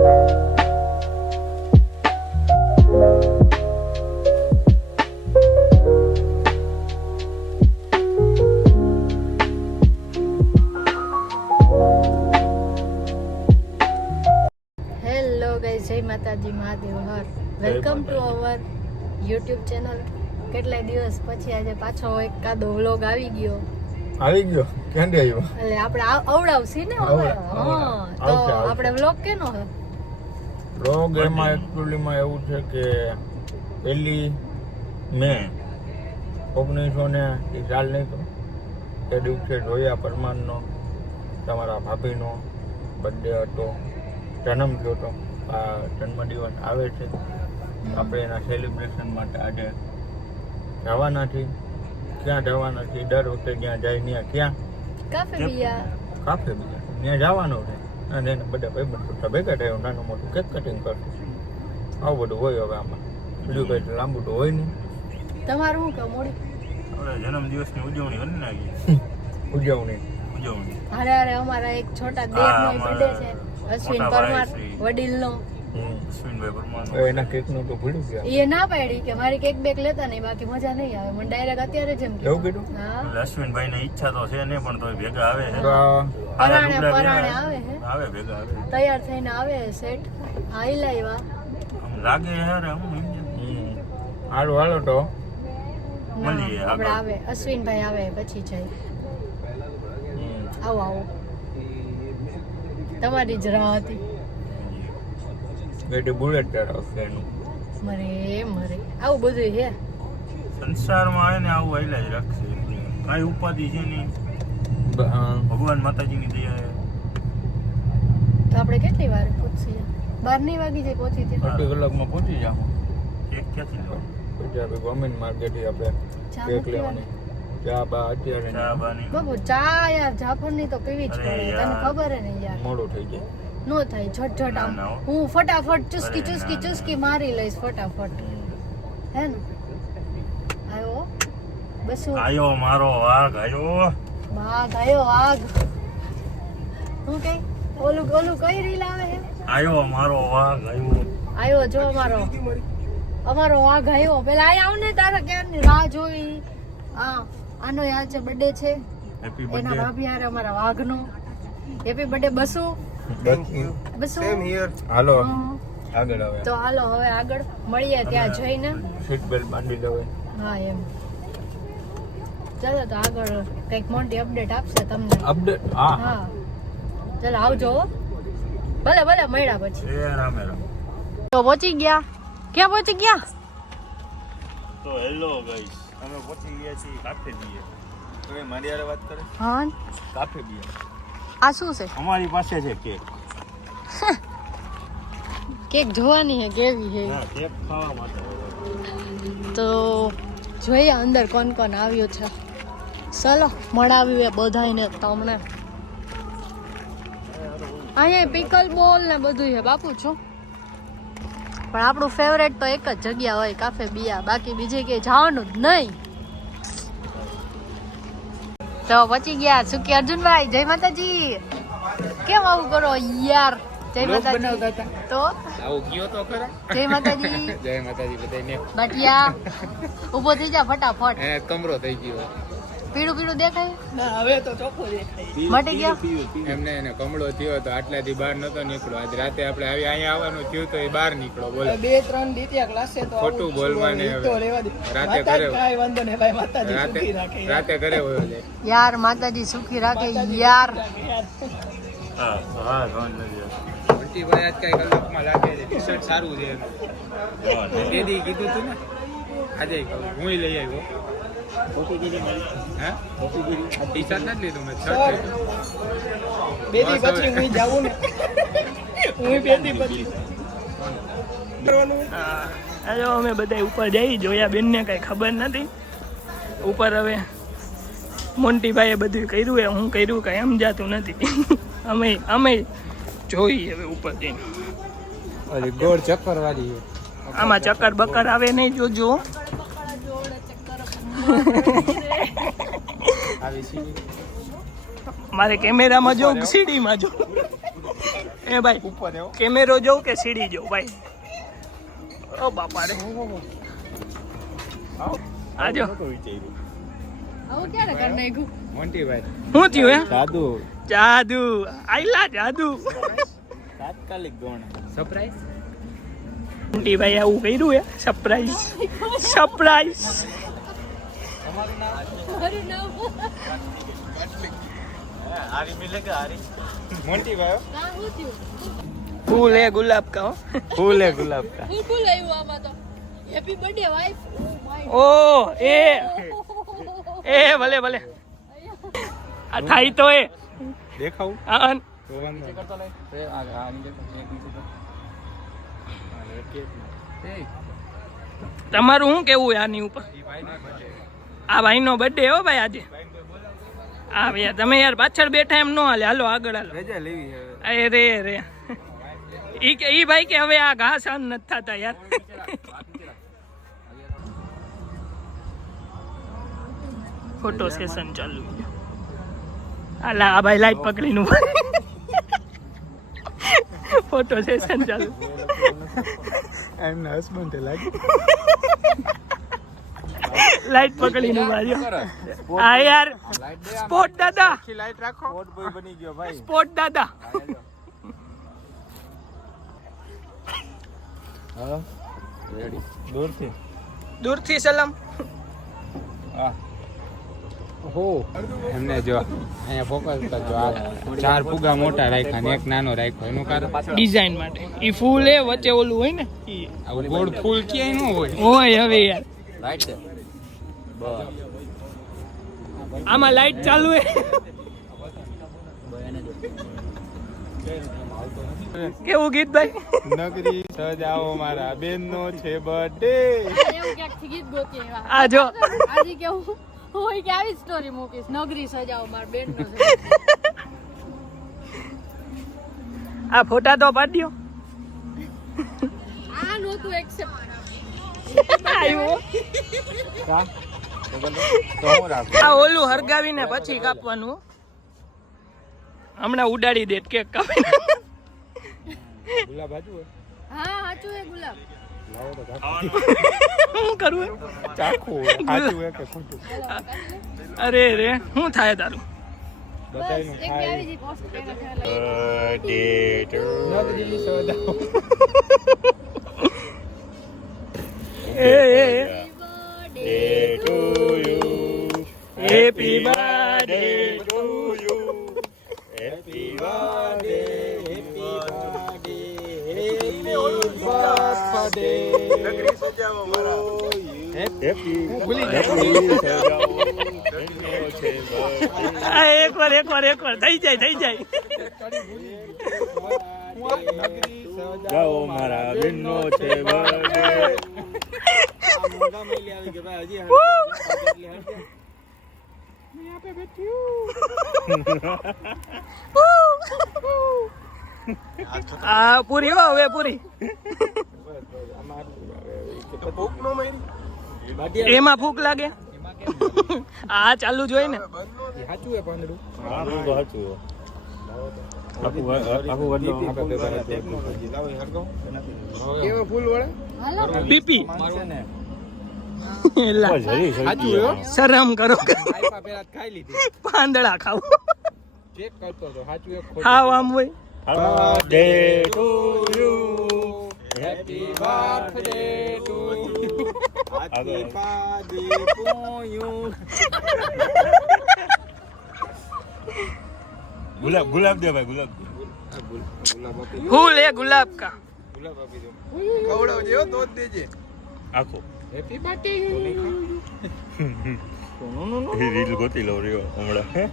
જય માતાજી મહાદેવ હર welcome to our YouTube channel. કેટલાય દિવસ પછી આજે પાછો એકાદો વ્લોગ આવી ગયો ક્યાં આવ્યો એટલે આપણે અવડાવશી ને હવે. હા, તો આપણે વ્લોગ કેનો હે? વ્લોગ એમાં એકચ્યુઅલીમાં એવું છે કે 1 મે 1900 સાલ નહીં તો એ દિવસે જોયા પરમારનો તમારા ભાભીનો બર્થડે હતો, જન્મ થયો હતો. આ જન્મદિવસ આવે છે, આપણે એના સેલિબ્રેશન માટે આજે જવાના છીએ. ક્યાં જવાના છીએ? દર વખતે જ્યાં જાય ત્યાં ક્યાં કાફે બીયા ત્યાં જવાનું છે. અને એને બધા ભાઈબંધો ભેગા થયો, નાનું મોટું કેક કટિંગ કરશું. આવું બધું હોય. હવે આમાં બીજું કંઈ લાંબુ તો હોય નહીં. તમારું શું કહો મોડી? જન્મદિવસની ઉજવણી કરી નાખી. ઉજવણી અરે અમારા એક છોટા દેવનો બર્થડે છે, અશ્વિન પરમાર વડીલનો. અશ્વિનભાઈ પરમાર એના કેકનું તો ભૂલી ગયા. એ ના પાડી કે મારી કેક બેક લેતા નહીં, બાકી મજા નહીં આવે. મને ડાયરેક્ટ અત્યારે જ એમ એવું કીધું. હા, અશ્વિનભાઈ ની ઈચ્છા તો છે ને, પણ તો ભેગા આવે છે. પરાણે આવે હે, આવે ભેગા આવે, તૈયાર થઈને આવે સેટ. આઈ લાવ્યા આમ લાગે યાર. હું હાલો તો મળીએ આપણે આગળ. આવે અશ્વિનભાઈ આવે પછી જાય. આવો આવો, તમારી જ રાહ હતી. બેટી બુલેટ ચડાવશે એનું. મરે આવું બધું હે સંસારમાં આવે ને, આવું આયલા જ રાખશે. કાંઈ ઉપાધિ છે નહીં, ભગવાન માતાજીની દયા. તો આપણે કેટલી વાર પહોંચીએ? 12 વાગી જાય પહોંચી જાય. અડધી કલાકમાં પહોંચી જાવ. એક ક્યાંથી લો? પછી ગવર્મેન્ટ માર્કેટથી આપણે કેક લેવાની. ચા બા અત્યારે ચા બાની બાબુ ચા યાર જાફરની તો પીવી જ અરે પડે, તને યાર. ખબર હે ને યાર. મોડું થઈ જાય. નો થાય ઝટઝટ આમ. ના, ના. હું ફટાફટ ચુસ્કી અરે ચુસ્કી ના. ચુસ્કી મારી લઈશ ફટાફટ, હે ને? આયો બસુ આયો મારો વાઘ આયો. વાઘ આયો વાઘ. હું કઈ ઓલું કઈ રીલ આવે હે? આયો મારો વાઘ આયો. આયો જો અમારો વાઘ આયો. પેલા આય આવ ને, તારા ક્યારની રાહ જોઈ. હા, આનો યાર છે બર્થડે છે હેપી એના બર્થડે. ભાભી હારે અમારા વાઘનો. Happy birthday Basu. બસુ હાલો હા. આગળ આવે. તો હાલો હવે આગળ મળીએ ત્યાં જઈને. સીટ બેલ્ટ બાંધી લેવાય. હા એમ. ચાલો તો આગળ કઈક મોટી અપડેટ આપશે તમને. અપડેટ હા હા ચાલો આવજો હો. ભલે મળ્યા પછી. એ રામે રામ. તો પહોંચી ગયા. ક્યાં પહોંચી ગયા? તો હેલો ગાઈસ, અમે પહોંચી ગયા છીએ કાફે બીએ. તમે મારી હારે વાત કરે? હા, કાફે બી આ શું છે? અમારી પાસે છે કેક. કેક જોવાની હે કેવી હે. ના, કેક ખાવા માટે. તો જોઈએ અંદર કોણ આવ્યું છે. ચલો મળાવ્યું બધાને તમને. અહીંયા પિકલ બોલ ને બધું છે બાપુ છો. પણ આપણું ફેવરેટ તો એક જ જગ્યા હોય, કાફે બિયા. બાકી બીજે ક્યાંય જવાનું જ નહીં. તો પહોંચી ગયા સુકી અર્જુનભાઈ. જય માતાજી. કેમ આવું કરો યાર? જય માતાજી. તો આવું ગયો તો ખરા. જય માતાજી. જય માતાજી બધાને. બાટિયા ઊભો થઈ જા ફટાફટ. કમરો થઈ ગયો. પીળું દેખાય? ના હવે તો ચોખ્ખો દેખાય. મટી ગયો. એમને એને કમળો થયો તો આટલાથી બહાર નતો નીકળ્યો. આજ રાતે આપણે અહીંયા આવવાનું થયું તો એ બહાર નીકળો. બોલો 2-3 દીત્યા ક્લાસે તો ખોટું બોલવાને હવે. તો રેવા દે. રાતે માતાજી કરે. કાંઈ વાંધો નહીં ભાઈ, માતાજી રાતે સુખી રાખે યાર. રાતે ઘરે હોયો જાય. યાર માતાજી સુખી રાખે યાર. હા હા ઘણ લઈ બંટીભાઈ આજ કઈ કલાકમાં લાગે છે. ટી શર્ટ સારું છે એનું. તેદી કીધું તું ને આજે હું લઈ આવ્યો. હે ટી શર્ટ નથી લીધું મેં, શર્ટ બે દી પછી હું જાવું ને. હું બે દી પછી આજે અમે બધા ઉપર જઈ જોયા. બેનને કઈ ખબર નથી. ઉપર હવે મોન્ટીભાઈએ બધું કર્યું એ હું કર્યું કઈ સમજાતું નથી. અમે જોઈ હવે ઉપર જઈને. ગોળ ચક્કર વાળી આમાં ચક્કર બક્કર આવે નહીં જોજો. મારે કેમેરામાં જો સીડીમાં જો એ ભાઈ ઉપર એવો કેમેરો જોઉં કે સીડી જોઉં ભાઈ? ઓ બાપા રે આજો આવું ક્યારે કરી નાખ્યું? મોન્ટીભાઈ શું થયું હે? સાદુ જાદુ આઈલા જાદુ તાત્કાલિક ગણ સરપ્રાઈઝ મોન્ટી ભાઈ આવું કર્યું હે સરપ્રાઈઝ સરપ્રાઈઝ મારું નામ આરી મિલેગા આરી મોન્ટીભાઈ કાં હું થયું? ફૂલ હે ગુલાબ કા હો. ફૂલ હે ગુલાબ કા ફૂલ ફૂલ આવ્યું આમાં તો. Happy birthday wife. Oh my ઓ એ ભલે ભલે આ થાય તો એ દેખાવું આન કરતો લઈ એ આ નીચે તમારું શું કેવું છે આની ઉપર? આ ભાઈનો બર્થડે હો ભાઈ આજે. હા ભાઈ તમે યાર પાછળ બેઠા એમ ન હાલે, હાલો આગળ હાલો. રજા લેવી છે અરે રે ઈ ભાઈ કે હવે આ ઘાસ આન નથી થતા યાર. ફોટો સેશન ચાલુ. આલા આ ભાઈ લાઈટ પકડીને ઉભા. ફોટો સેશન ચાલુ. એમના હસબન્ડ લાગી લાઈટ પકડીને ઉભા રહ્યો. આ યાર સ્પોટ દાદા, લાઈટ રાખો સ્પોટ બોય બની ગયો ભાઈ સ્પોટ દાદા. હા રેડી દૂરથી દૂરથી સલામ. હા હો એમને જો અહીંયા ફોકસ કરજો. આ 4 ફુગા મોટા રાખ્યા ને એક નાનો રાખ્યો એનું કારણ ડિઝાઇન માટે. ઈ ફૂલ એ વચ્ચે ઓલું હોય ને ઈ આવું ગોળ ફૂલ ક્યાંય ન હોય હોય. હવે યાર રાઈટ છે આમાં લાઈટ ચાલુ હે. કેવું ગીત ભાઈ? નગરી સજાવો મારા બેનનો છે બર્થડે. એવું ક્યાંકથી ગીત ગોતી આવ્યા. આ જો આજે કેવું હોય કે આવી સ્ટોરી મૂકીશ. નગરી સજાવો માર બેનનો છે. આ ફોટા તો પાડ્યો. આ નહોતું એક્સેપ્ટ. આવ્યો. કા તો હું રાખું આ ઓલું હરગાવીને પછી કાપવાનું. હમણાં ઉડાડી દે કેક કાપી. ગુલાબ બાજુ હા સાચું હે ગુલાબ. લાવો તો શું કરવું? ચાખો સાચું હે કે ખોટું અરે રે શું થાય તારું? બધાયનું એક ખાય આવી જી પોસ્ટ કર્યા બર્થડે ટુ નગરી સજાવો એ to you happy birthday to you happy birthday happy birthday happy birthday નગરી સજાવો મારા હેપી ભૂલી ગયા આ એકવાર થઈ જાય જાઓ મારા બેનનો છે બર્થડે. આ પૂરી હો હવે પૂરી. એમાં ફૂક લાગે. આ ચાલુ જ હોય ને. સાચું હે પાંદડું હા હું તો સાચું હો. આખું વડો કેવો ફૂલ વળે હાલો બીપી મારશે ને એલા જરી સાચું હો શરમ કરો. આઈપા પેલા ખાઈ લીધી પાંદડા ખાવ ચેક કરતો તો સાચું એક હાવ આમ હોય. Birthday to you. Happy birthday to happy birthday to you ગુલાબ દે ભાઈ ગુલાબ દે. ગુલાબ આપી ફૂલ એ ગુલાબ કા. ગુલાબ આપી દો ખવડાવજે હો તો જ દેજે આખો હેપી બર્થડે રીલ ગોતી લઉં રહ્યો હમણાં.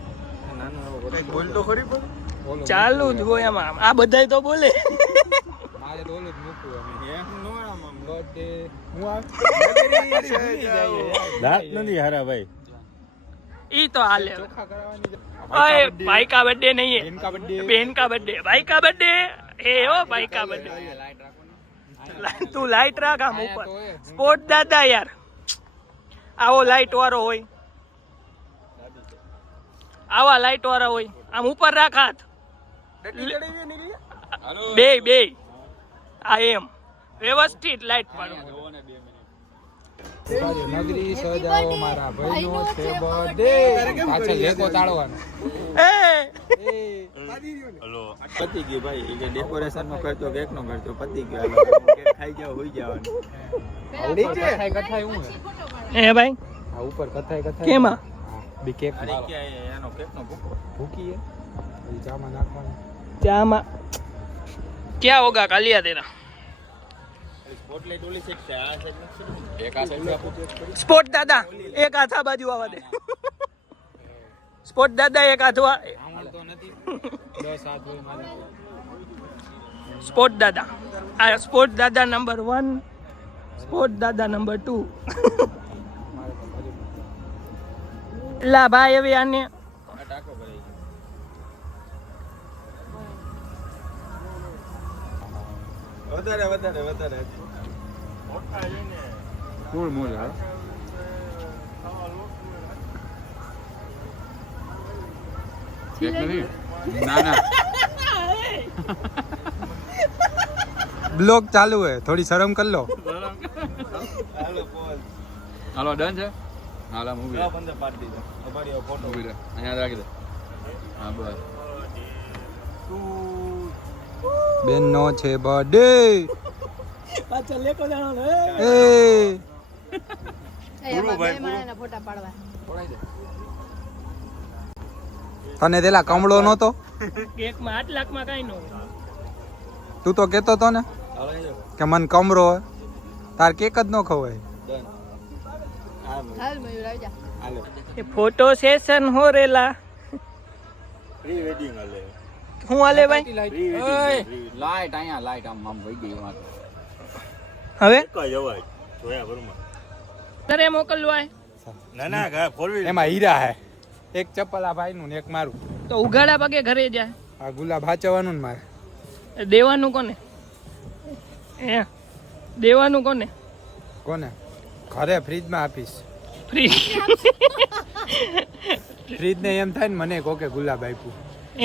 બોલ તો ખરી પણ ચાલુ જ હોય આમાં. આ બધાય તો બોલે. મારે તો ઓલું જ મૂકવું અમે એમ નો આમ બર્થડે હું આ દાંત નથી હારા ભાઈ. ઈ તો હાલે. ચોખા કરાવવાની ओए भाई का बर्थडे नहीं है, इनका बर्थडे बहन का बर्थडे. भाई का बर्थडे ए ओ भाई का बर्थडे. लाइट રાખો तू लाइट राख आम ऊपर. स्पोर्ट दादा यार आवो लाइट वारो होय. आवा लाइट वारा होय. आम ऊपर राख हाथ. બે આ એમ વ્યવસ્થિત લાઈટ પાડો. નગરી સજાવો મારા ભાઈનો છે બર્થડે પાછળ લેકો તાળવાનો એ હલો પતી ગયું ભાઈ એ કે ડેકોરેશન નો ખર્ચો કેક નો ખર્ચો પતી ગયો કેક ખાઈ જાવ હોઈ જવાનું કથાય કથાય હું એ ભાઈ આ ઉપર કથાય કથાય કેમાં બી કેક અરે ક્યાં એનો કેક નો ભૂકો ભૂકી એ ચામાં નાખવાનું ચામાં ક્યાં હોગા કાલિયા તેરા સ્પોટલાઇટ ઓલી સેટ છે આ સેટ નથી એક આ સાઈડ આપો સ્પોર્ટ દાદા એક હાથ આ બાજુ આવવા દે. સ્પોર્ટ દાદા એક હાથ આવડતો નથી 10 7 હોય મારે સ્પોર્ટ દાદા આ સ્પોર્ટ દાદા નંબર 1 સ્પોર્ટ દાદા નંબર 2 લા ભાઈ હવે આને આ ટાકો ભરાઈ ગયો વધારે મૂળ મૂળ હા એક મિનિટ ના ના બ્લોગ ચાલુ હે થોડી શરમ કર લો હાલો બોલ હાલો ડન છે હાલા મૂવી આ બંને પાડી દીધો અમારી ફોટો મૂવી રે અહીંયા રાખી દે હા બસ બેનનો છે બર્થડે પાછળ લેકો જાણો એ ફોટા પાડવા તને તેલા કમળો નતો કેક માં 8 લાખ માં કાઈ ન હોય. તું તો કેતો તો ને હાલો જો કે મન કમરો હોય તાર કેક જ ન ખવાય ડન આ હાલ મયુર આવી જા. હાલો એ ફોટો સેશન હો રેલા પ્રી વેડિંગ હાલે હું હાલે ભાઈ લાઈટ અહીંયા લાઈટ આમ આમ વઈ ગઈ વાત હવે કઈ જવાય જોયા ભરમાં તારે મોકલવા આય ના કા ફોર વ્હીલ એમાં હીરા હે એક ચપ્પલ આ ભાઈનું ને એક મારું તો ઉઘાડા પગે ઘરે જાય આ ગુલાબ હાચવાનું ને મારે દેવાનું કોને એ દેવાનું કોને કોને ઘરે ફ્રીજમાં આપીશ ફ્રી ફ્રીજ ને એમ થાય ને મને કોકે ગુલાબ આપ્યું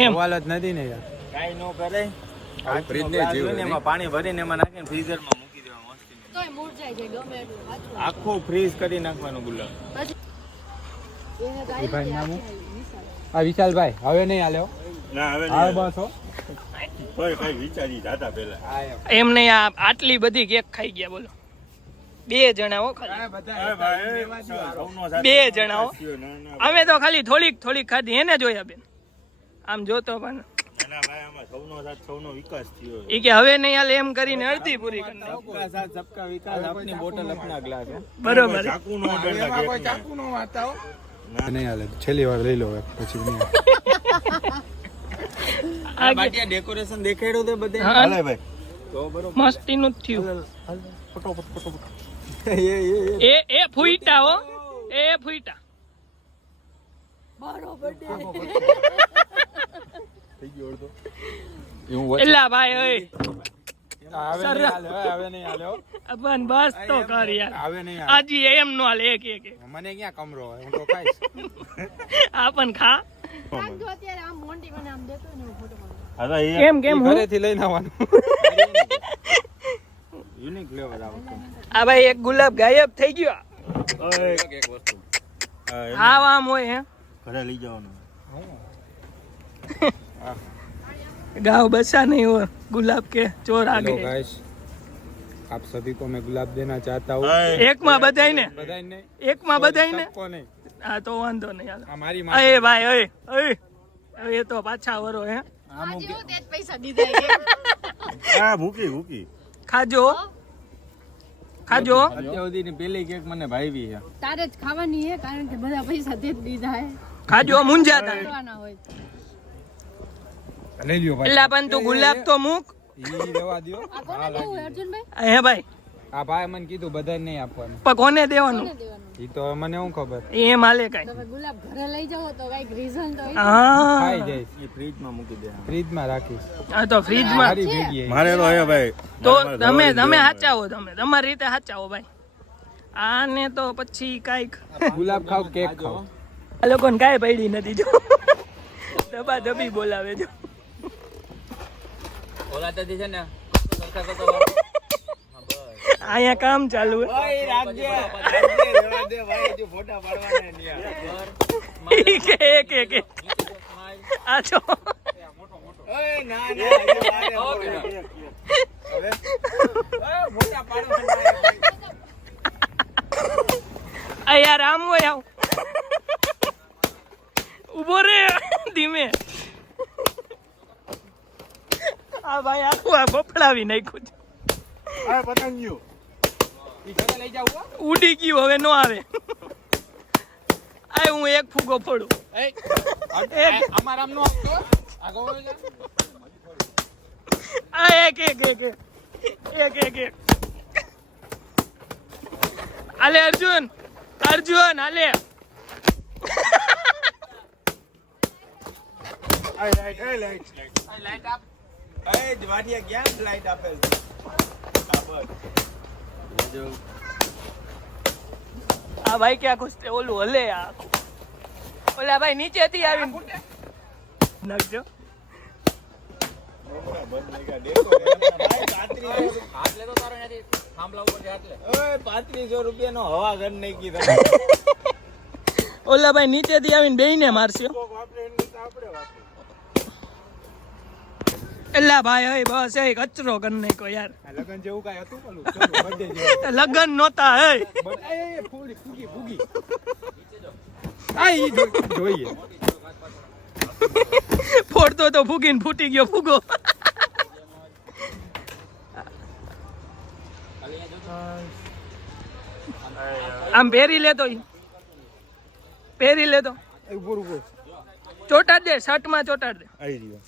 એમ સવાલ જ નથી ને યાર કાઈ નો કરે ફ્રીજ ને જીવ એમાં પાણી ભરીને એમાં નાખીને ફ્રીઝર માં મૂકી દેવાનું મસ્તી તોય મૂળ જાય છે ગમે એટલું સાચું. આખું ફ્રીઝ કરી નાખવાનું ગુલાબ પછી એને તો ઈ ભાઈ આયુ નામ છે, વિશાલ. આ વિશાલભાઈ હવે નહીં હાલ્યો ના હવે હા નહીં. બસ હો કોઈ કઈ વિચારી જાતા પેલા આ એમ એમ નહીં આ આટલી બધી કેક ખાઈ ગયા બોલો 2 જણા હો ખાલી અરે ભાઈ સૌનો સાથ બે જણા હો. થયો. ના અમે તો ખાલી થોડીક ખાધી એને જોયા બેન આમ જોતો પણ ના ભાઈ આમાં સૌનો સાથ સૌનો વિકાસ થયો ઈ કે હવે નહીં હાલે એમ કરીને અડધી પૂરી કરી નાખી. सबका साथ सबका विकास अपनी बोतल अपना ग्लास है બરોબર ચાકુ નો ડરતા કેક ને. નહીં હાલે છેલ્લી વાર લઈ લો હવે, પછી નહીં હાલે. આ કે- બાટિયા ડેકોરેશન દેખાડ્યું તે બધે હા, હાલે ભાઈ તો બરોબર મસ્તીનું જ થયું ये એ ફૂઈટા હો એ ફૂઈટા એલા ભાઈ ઓય હવે નહીં હાલે, હવે નહીં હાલે હો. અબન બસ તો કર યાર હવે નહીં હાલે. આજી એમ નો હાલે એક મને ક્યાં કમરો હોય હું તો ખાઈશ આ પણ ખા રાખજો અત્યારે આમ મોન્ટી મને આમ દેતો ને હું ફોટો પાડું. હવે એ કેમ હું ઘરેથી લઈને આવવાનું યુનિક ફ્લેવર આવતો આ ભાઈ એક ગુલાબ ગાયબ થઈ ગયો ઓય, હા આમ હોય હે ઘરે લઈ જવાનું गाँव बसा नहीं हो गुलाब के चोर आ हेलो गए गाइस आप सभी को मैं गुलाब देना चाहता हूँ ઓય, एक में बधाई ने बधाई नहीं एक में बधाई ने सबको नहीं हाँ तो वांधो नहीं हाल हमारी माँ अरे भाई ओए ओए ये तो पाछा वरो है આજે હું તે જ પૈસા દીધા કે આ ભૂકી खाजो खाजो અત્યાર સુધીની પહેલી કેક મને ભાવી છે તારે જ ખાવાની હે કારણ કે બધા પૈસા તે જ દીધા હે खाजो मुंजा था કરવાના હોય ले लियो भाई एला पण तू गुलाब तो मुक ઈ રેવા દ્યો આ કોને દેવું હે અર્જુનભાઈ હે ભાઈ આ ભાઈ મને કીધું બધાય નહીં આપવાનું પણ કોને દેવાનું કોને દેવાનું ઈ તો મને શું ખબર એ માલે કાઈ તમે ગુલાબ ઘરે લઈ જાઓ તો કઈક રીઝન તો હોય. હા ખાઈ જઈશ એ ફ્રીજમાં મૂકી દે ફ્રીજમાં રાખીશ આ તો ફ્રીજ માં મારી ભેગી મારે તો હે ભાઈ તો મારે તમે દવા તમે લેવાની. હાચાવો તમે તમારી રીતે હાચાવો ભાઈ આને તો પછી કાઈક ગુલાબ ખાવ કેક ખાવ આ લોકોને કાંઈ પડી નથી જો દબા દબી બોલાવે જો ઓલાતાથી છે ને સરખા કરતો અહીંયા કામ ચાલુ હે ભાઈ રાખજે રેવા દે ભાઈ જો ફોટા પાડવાના ને એક આ જો ઓય ના ના હવે ફોટા પાડવાના આ યાર આમ હોય આવ ઉભો રે ધીમે આ ભાઈ આખું આ બફડાવી નાખ્યું છે આ પતંગિયો ઈ ઘરે લઈ જાવ ઉડી ગયું હવે નો આવે આ હું એક ફૂગો ફોડું અમાર આમ નો આપતો આગો જા આ એક આલે અર્જુન આલે લાઈટ આપ એ વાડિયા ક્યાં લાઈટ આપે છે આ ભાઈ ક્યાં ખુશ છે ઓલું હલે આ ઓલા ભાઈ નીચેથી આવીને નાખજો ₹35 હવા ઘર નહીં કીધા ઓલા ભાઈ નીચેથી આવીને બેયને મારશે એલા ભાઈ હે બસ એ કચરો કરી નાખ્યો યાર લગન જેવું કાંઈ હતું પેલું લગન નહોતા હે ફૂગી આ ઈ જોઈએ ફોડતો તો ફૂગીને ફૂટી ગયો ફૂગો આમ પહેરી લેતો ચોટાડ દે શર્ટમાં ચોટાડ દે આવી રહ્યો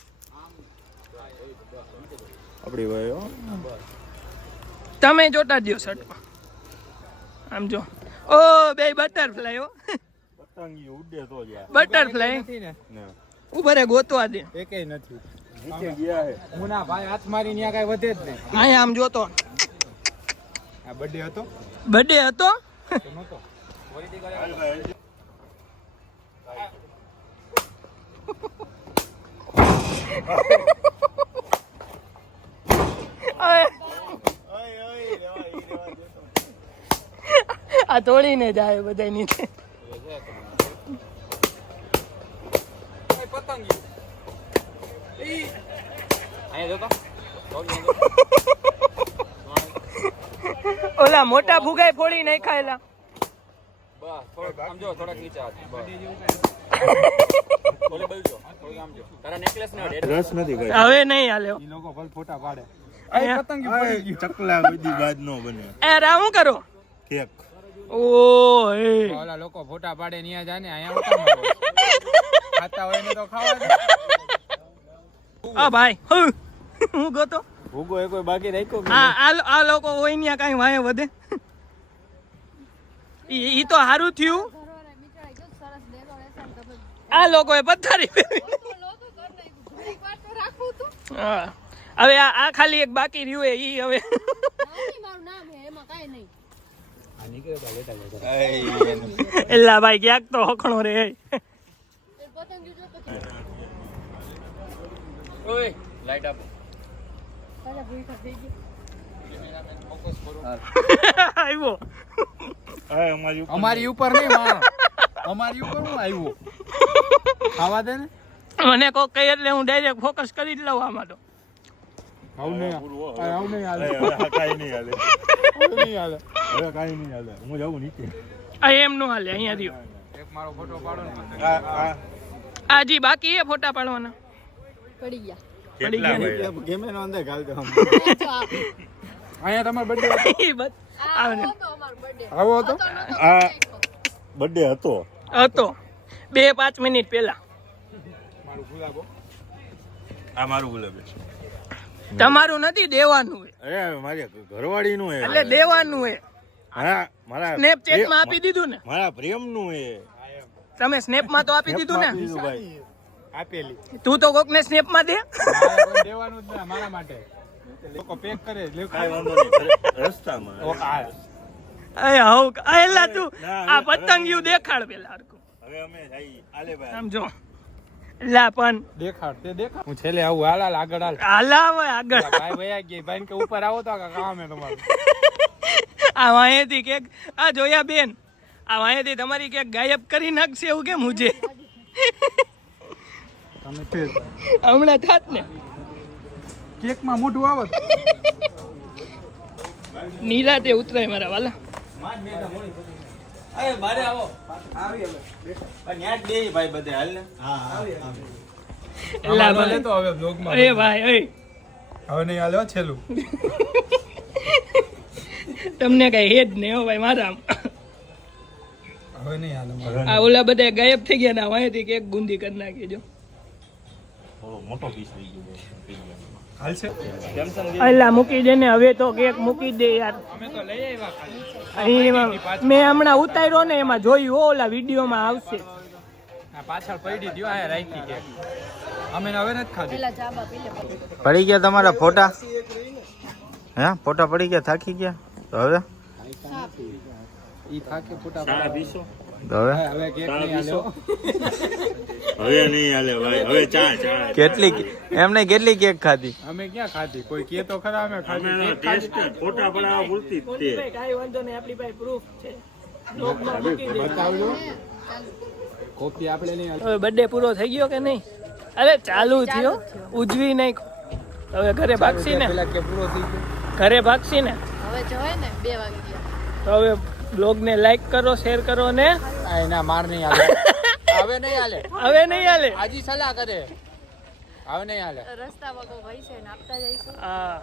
આપડી ભાઈ તમે ચોટાડ દો શર્ટમાં આમ જો ઓ બે બટરફ્લાય હો પતંગિયો ઉડે તો યાર બટરફ્લાય નથી ને ઉભરે ગોતવા દે એકેય નથી નીચે ગયા હે હું ના ભાઈ હાથ મારી ન્યા કાંઈ વધે જ નહીં અહીંયા આમ જોતો આ બર્થડે હતો બર્થડે હતો કે નહોતો આ તોડીને જાય બધા નીચે ઓલા મોટા ભૂગાઈ ફોડી નહીં ખાયેલા રસ નથી કઈ હવે નહીં હાલ્યો ઈ લોકો ભલે ફોટા પાડે અહીંયા- પતંગ પડી ગયું ચકલા બધી બાદ નો બને એ રા શું કરો કેક ઓ એ ઓલા લોકો ફોટા પાડે ન્યા જાને અહીંયા ઉતા મારો ખાતા હોય ને તો ખાવા દે આ ભાઈ હું ગોતો ભૂગો એ કોઈ બાકી રાખ્યો કે આ લોકો હોય ને કઈ વાય વધે ઈ તો સારું થયું આ લોકોએ પથ્થારી ફેરવી. હા હવે આ ખાલી એક બાકી રહ્યું એ ઈ હવે એલા ભાઈ ક્યાંક તો હખણો રે લાઈટ આપો આવ્યો અમારી ઉપર નહીં મારો અમારી ઉપર હું આવ્યો ખાવા દે ને મને કોક કહે એટલે હું ડાયરેક્ટ ફોકસ કરી જ લઉં આમાં તો આવું નહીં હાલે કાઈ નહીં હાલે આવું નહીં હાલે હવે કાઈ નહીં હાલે હું જાઉં નીચે આ એમ નો હાલે અહીંયા રહ્યો એક મારો ફોટો પાડો ને આ જી બાકી એ ફોટા પાડવાના પડી ગયા કેટલા ભાઈ ગમે નો અંદર ઘાલ દો અહીંયા તમારો બર્થડે ઈ બસ આવે ને. આવો હતો આ બર્થડે હતો હતો 2-5 મિનિટ પહેલા મારું ગુલાબો આ મારું ગુલાબ તમારું નથી દેવાનું હોય અરે મારી ઘરવાળી નું એટલે દેવાનું હોય હા મારા સ્નેપચેટ માં આપી દીધું ને મારા પ્રેમ નું હે તમે સ્નેપ માં તો આપી દીધું ને ભાઈ આપેલી તું તો કોક ને સ્નેપ માં દે મારે કોઈ દેવાનું જ ના મારા માટે લોકો પેક કરે કાઈ વાંધો નહીં રસ્તામાં અય હવ એલા તું આ પતંગિયું દેખાડ પેલા હરખું. હવે અમે જઈ આલે ભાઈ આમ જો લા પણ દેખાડ તે દેખાડ હું છેલ્લે આવું હાલ આગળ હાલ હાલા હવે આગળ ભાઈ ભૈયા ગઈ ભાઈ કે ઉપર આવો તો આ કામ હે તમારું આ વાંહેથી કેક આ જોયા બેન આ વાંહેથી તમારી કેક ગાયબ કરી નાખશે એવું કેમ મુજે તમે ફેર હમણાં થાત ને કેક માં મોઢું આવત નીરાતે ઉતરાય મારા વાલા અરે મારે આવો આવી હવે ન્યા જ બેહી ભાઈ બધે હાલ ને લા આમાં ભાઈ લેતો હવે vlog માં એ ભાઈ એ હવે નહીં હાલે હો છેલ્લું તમને કઈ હેડ નહીં હો ભાઈ મારા હવે નહીં હાલે મારે. આ ઓલા બધા ગાયબ થઈ ગયા ને વાંહેથી કેક ગુંદી કરી નાખી જો થોડો મોટો પીસ થઈ ગયો હાલશે અલા મૂકી દે ને હવે તો કેક મૂકી દે યાર અમે તો લઈ આવ્યા ખાલી અહીં એમાં મેં હમણાં ઉતાર્યો ને એમાં જોયું હો ઓલા વિડીયોમાં આવશે આ પાછળ પડી દ્યો આ રાખી કેક અમે હવે નથી ખાધી પેલા ચાબા પી લે પડી ગયા તમારા ફોટા હે ફોટા પડી ગયા થાકી ગયા તો હવે ઈ થાકે ફોટા ચા પીશો તો હવે હવે કેક નહીં હાલે હો. હવે નહીં હાલે ભાઈ હવે ચા કેટલી એમને કેટલી કેક ખાધી અમે ક્યાં ખાધી કોઈ કે તો ખરા અમે ખાધી કેક ખાધી. ટેસ્ટ ફોટા પડાવવા પૂરતી જ તે કાંઈ વાંધો નહીં આપણી પાસે પ્રૂફ છે બ્લોગમાં મૂકી દે. બતાવજો કોપી આપણે નહીં હાલે. હવે બર્થડે પૂરો થઈ ગયો કે નહીં અરે ચાલુ થયો ઉજવી નહીં હવે ઘરે ભાગશી ને પેલા કે પૂરો થઈ ગયો ઘરે ભાગશી ને હવે જવાય ને 2 વાગી ગયા તો હવે બ્લોગને લાઈક કરો શેર કરો ને આ એના માર નહીં હાલે હવે નહીં હાલે હવે નહીં હાલે આજી સલાહ કરે હવે નહીં હાલે રસ્તામાં કોઈ ભાઈ છે ને આપતા જઈશું હા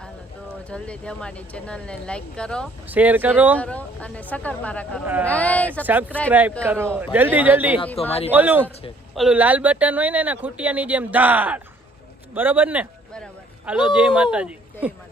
હાલો તો જલ્દીથી અમારી ચેનલને લાઈક કરો શેર કરો અને સકરપારા કરો સબસ્ક્રાઇબ કરો જલ્દી જલ્દી તો મારી ઓલું પાસે જ છે. ઓલું લાલ બટન હોય ને એના ખૂટિયાની જેમ ધાડ બરોબર ને બરાબર હાલો જય માતાજી જય માતા